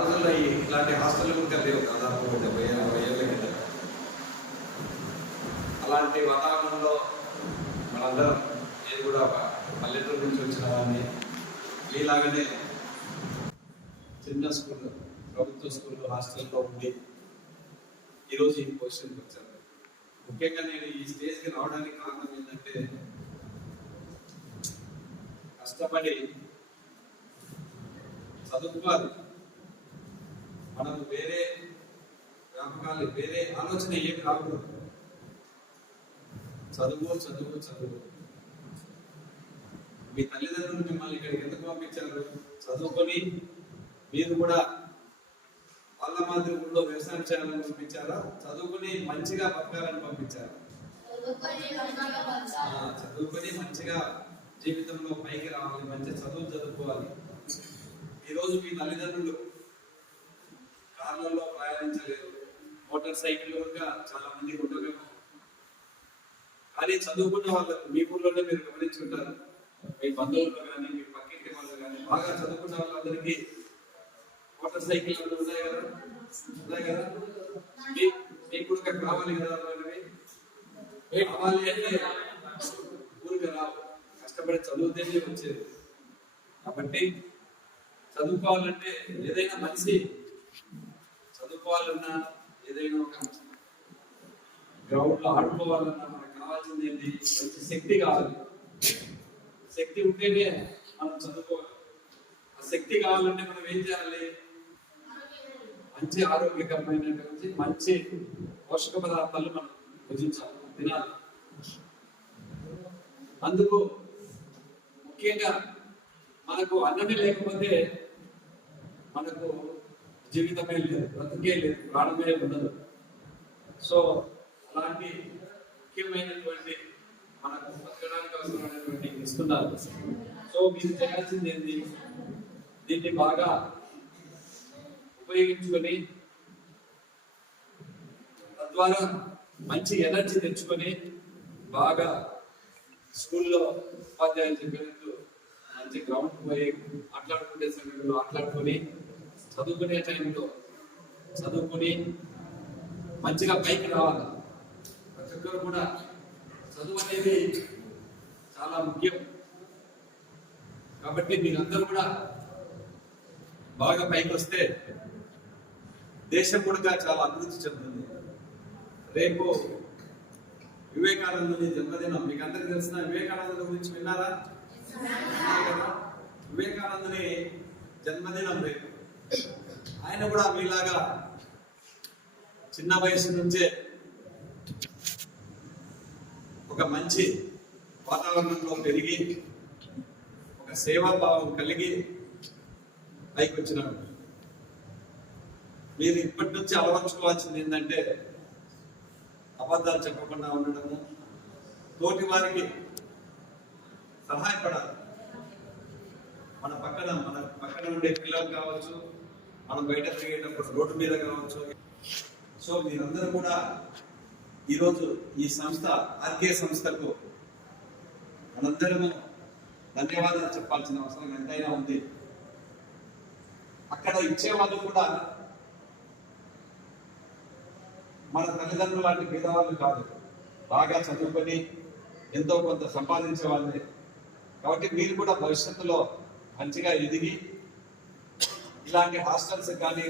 రోజుల్లో ఇలాంటి హాస్టల్ కూడా లేవు, దాదాపు 70-80 ఏళ్ళ కింద. అలాంటి వాతావరణంలో మనందరం, నేను కూడా పల్లెటూరు నుంచి వచ్చిన వాడిని, మీలాగనే చిన్న స్కూల్, ప్రభుత్వ స్కూల్లో హాస్టల్లో ఉండి ఈరోజు ఈ పొజిషన్కి వచ్చాను. ముఖ్యంగా నేను ఈ స్టేజ్కి రావడానికి కారణం ఏంటంటే, కష్టపడి చదువుకోవాలి. మనం వేరే వ్యాపకాలు, వేరే ఆలోచన ఏం రాకూడదు. చదువు చదువు చదువు. మీ తల్లిదండ్రులు మిమ్మల్ని ఇక్కడికి ఎందుకు పంపించారు? చదువుకొని మీరు కూడా వాళ్ళ మాదిరి ఊళ్ళో వ్యవసాయం చేయాలని పంపించారా? చదువుకుని మంచిగా బతకాలని పంపించారా? చదువుకొని మంచిగా జీవితంలో పైకి రావాలి, మంచి చదువు చదువుకోవాలి. ఈరోజు మీ తల్లిదండ్రులు కార్లలో ప్రయాణించలేరు, మోటార్ సైకిల్ కూడా చాలా మంది ఉండలేము. కానీ చదువుకున్న వాళ్ళు మీ ఊళ్ళోనే మీరు గమనించుంటారు. మీ బంధువుల్లో కానీ, మీ పక్కింటి వాళ్ళు కానీ, బాగా చదువుకున్న వాళ్ళందరికీ మోటార్ సైకిల్ ఉన్నాయి కదా, ఉన్నాయి కదా. మీకు కూడా కావాలి కదా, కావాలి అంటే ఊరికి రావు, కష్టపడి చదువుతేనే వచ్చేది. కాబట్టి చదువుకోవాలంటే, ఏదైనా మనిషి చదువుకోవాలన్నా, ఏదైనా ఒక గ్రౌండ్ లో ఆడుకోవాలన్నా మనకు కావాల్సింది ఏంటి? మంచి శక్తి కావాలి. శక్తి ఉంటేనే మనం చదువుకోవాలి. ఆ శక్తి కావాలంటే మనం ఏం చేయాలి? మంచి ఆరోగ్యకరమైనటువంటి మంచి పోషక పదార్థాలు మనం భుజించాలి, తినాలి. అందుకు ముఖ్యంగా మనకు అన్నమే లేకపోతే మనకు జీవితమే లేదు, బ్రతికే లేదు, ప్రాణమే ఉండదు. సో అలాంటి ముఖ్యమైనటువంటి మనకు బతకడానికి అవసరమైనటువంటి ఇస్తున్నారు. సో మీరు చేయాల్సింది ఏంటి? దీన్ని బాగా ఉపయోగించుకొని, తద్వారా మంచి ఎనర్జీ తెచ్చుకొని, బాగా స్కూల్లో ఉపాధ్యాయులు చెప్పినట్టు మంచి గ్రౌండ్ పోయి ఆటలాడుకునే సమయంలో ఆటలాడుకొని, చదువుకునే టైంలో చదువుకుని మంచిగా పైకి రావాలి. ప్రతి ఒక్కరు కూడా చదువు అనేది చాలా ముఖ్యం. కాబట్టి మీరందరూ కూడా బాగా పైకి వస్తే దేశం కూడా చాలా అభివృద్ధి చెందుతుంది. రేపు వివేకానందుని జన్మదినం. మీకు అందరికీ తెలిసిన వివేకానందుని గురించి విన్నారా? కదా, వివేకానందుని జన్మదినం రేపు. ఆయన కూడా మీలాగా చిన్న వయసు నుంచే ఒక మంచి వాతావరణంలో పెరిగి, ఒక సేవాభావం కలిగి పైకి వచ్చినాడు. మీరు ఇప్పటి నుంచి అలవర్చుకోవాల్సింది ఏంటంటే, అబద్ధాలు చెప్పకుండా ఉండడము, తోటి వారికి సహాయపడాలి. మన పక్కన ఉండే పిల్లలు కావచ్చు, మనం బయట తిరిగేటప్పుడు రోడ్డు మీద కావచ్చు. సో మీరందరూ కూడా ఈరోజు ఈ సంస్థ, ఆర్కే సంస్థకు మనందరము ధన్యవాదాలు చెప్పాల్సిన అవసరం ఎంతైనా ఉంది. అక్కడ ఇచ్చేవాళ్ళు కూడా మన తల్లిదండ్రులు లాంటి పేదవాళ్ళు కాదు, బాగా చదువుకొని ఎంతో కొంత సంపాదించే వాళ్ళే. కాబట్టి మీరు కూడా భవిష్యత్తులో మంచిగా ఎదిగి ఇలాంటి హాస్టల్స్ కానీ